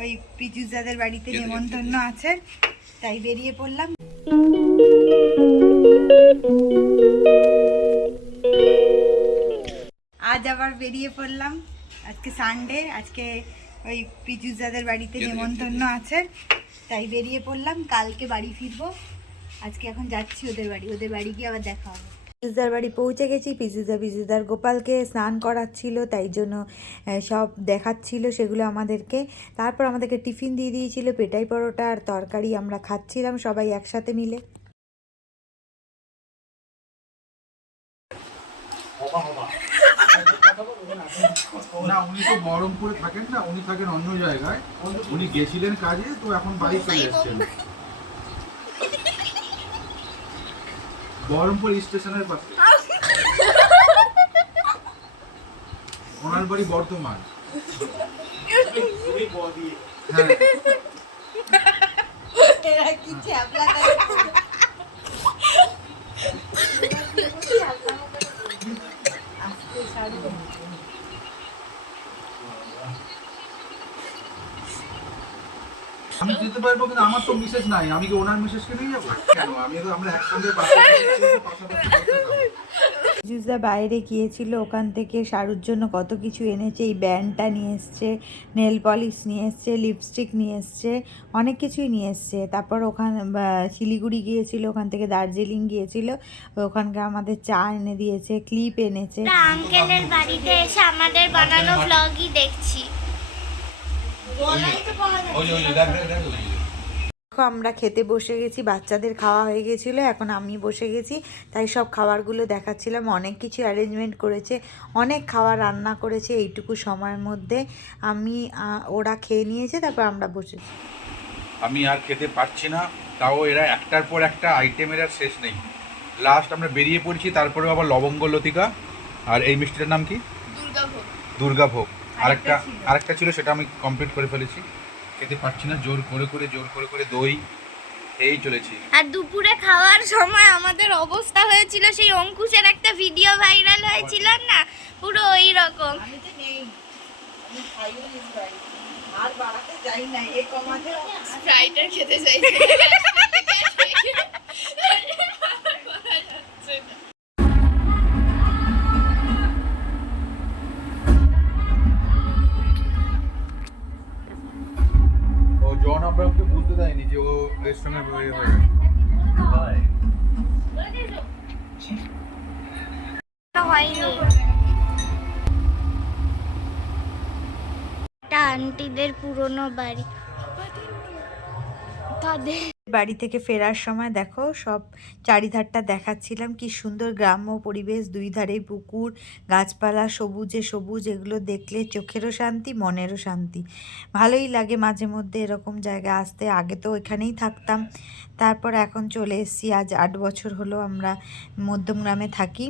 ওই পিজুজাদের বাড়িতে নেমন্তন্ন আছে, তাই বেরিয়ে পড়লাম। আজ আবার বেরিয়ে পড়লাম, আজকে সানডে, আজকে ওই পিজুজাদের বাড়িতে নেমন্তন্ন আছে, তাই বেরিয়ে পড়লাম। কালকে বাড়ি ফিরবো, আজকে এখন যাচ্ছি ওদের বাড়ি গিয়ে আবার দেখা হবে। পিজুদার বাড়ি পৌঁছে গেছি। পিজুদার গোপালকে স্নান করাচ্ছিল, তাই জন্য সব দেখাচ্ছিল সেগুলো আমাদেরকে। তারপর আমাদেরকে টিফিন দিয়ে দিয়েছিল, পেটাই পরোটা আর তরকারি। আমরা খাচ্ছিলাম সবাই একসাথে মিলে। না, উনি তো বহরমপুরে থাকেন না, উনি থাকেন অন্য জায়গায়। উনি গেছিলেন কাজে, তো এখন বাড়ি চলে এসেছেন বহরমপুর স্টেশনের পাশে। ওনার বাড়ি বর্ধমান। আমি যেতে পারবো, কিন্তু আমার তো মিসেস নাই। আমি কি ওনার মিসেসকে নিয়ে যাবো কেন? আমরা একসঙ্গে জুজদা বাইরে গিয়েছিল, ওখান থেকে শাড়ুর জন্য কত কিছু এনেছে। এই ব্যান্ডটা নিয়ে এসছে, নেল পলিশ নিয়ে এসছে, লিপস্টিক নিয়ে এসছে, অনেক কিছুই নিয়ে এসছে। তারপর ওখানে শিলিগুড়ি গিয়েছিল, ওখান থেকে দার্জিলিং গিয়েছিল, ওখানকার আমাদের চা এনে দিয়েছে, ক্লিপ এনেছে। আঙ্কেলের বাড়িতে এসে আমাদের বানানো ব্লগই দেখছি। আমরা খেতে বসে গেছি, বাচ্চাদের খাওয়া হয়ে গেছিলো, এখন আমি বসে গেছি, তাই সব খাবারগুলো দেখাচ্ছিলাম। অনেক কিছু অ্যারেঞ্জমেন্ট করেছে, অনেক খাবার রান্না করেছে এইটুকু সময়ের মধ্যে। ওরা খেয়ে নিয়েছে, তারপর আমরা বসেছি। আমি আর খেতে পারছি না, তাও এরা একটার পর একটা আইটেমের আর শেষ নেই। লাস্ট আমরা বেরিয়ে পড়ছি, তারপরে আবার লবঙ্গ লতিকা, আর এই মিষ্টিটার নাম কি? দুর্গাভোগ। আরেকটা ছিল, সেটা আমি কমপ্লিট করে ফেলেছি। খেতে পারছি না, জোর করে দই এই চলেছি। আর দুপুরে খাওয়ার সময় আমাদের অবস্থা হয়েছিল, সেই অঙ্কুশের একটা ভিডিও ভাইরাল হয়েছিল না, পুরো ওই রকম। স্প্রাইটার খেতে চাইছি। জন আব্রাহামকে বুঝতে দেয়নি যে ও এর সঙ্গে হয়ে হয়নি। আন্টিদের পুরনো বাড়ি, তাদের বাড়ি থেকে ফেরার সময় দেখো সব চারিধারটা দেখাচ্ছিলাম, কি সুন্দর গ্রাম্য পরিবেশ, দুই ধারেই পুকুর, গাছপালা, সবুজে সবুজ। এগুলো দেখলে চোখেরও শান্তি, মনেরও শান্তি। ভালোই লাগে মাঝে মধ্যে এরকম জায়গা আসতে। আগে তো এখানেই থাকতাম, তারপর এখন চলে এসেছি। আজ 8 বছর হলো আমরা মধ্যমগ্রামে থাকি।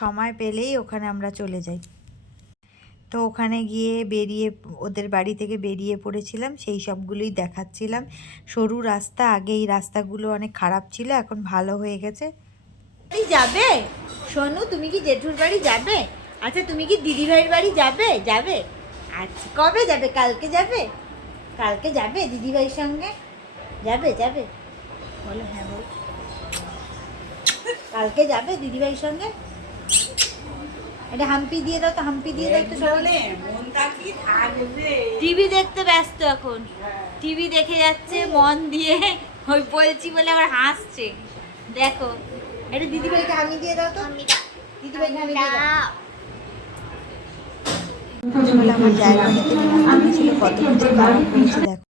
সময় পেলেই ওখানে আমরা চলে যাই। তো ওখানে গিয়ে ওদের বাড়ি থেকে বেরিয়ে পড়েছিলাম, সেই সবগুলোই দেখাচ্ছিলাম। সরু রাস্তা, আগে এই রাস্তাগুলো অনেক খারাপ ছিল, এখন ভালো হয়ে গেছে। যাবে সোনু, তুমি কি জেঠুর বাড়ি যাবে? আচ্ছা, তুমি কি দিদিভাইয়ের বাড়ি যাবে? আচ্ছা, কবে যাবে? কালকে যাবে দিদিভাইয়ের সঙ্গে? যাবে বলো হ্যাঁ, বল। কালকে যাবে দিদিভাইয়ের সঙ্গে? এটা হাম্পি দিয়ে দাও তো, তো সবাই। টিভি দেখতে ব্যস্ত এখন, টিভি দেখে যাচ্ছে মন দিয়ে। ওই বলছি বলে আবার হাসছে, দেখো। এটা দিদিভাইকে হামি দিয়ে দাও তো, দিদিভাইকে হামি দিয়ে দাও। আমার জায়গা ছিল, কত কিছু খারাপ করেছে দেখো।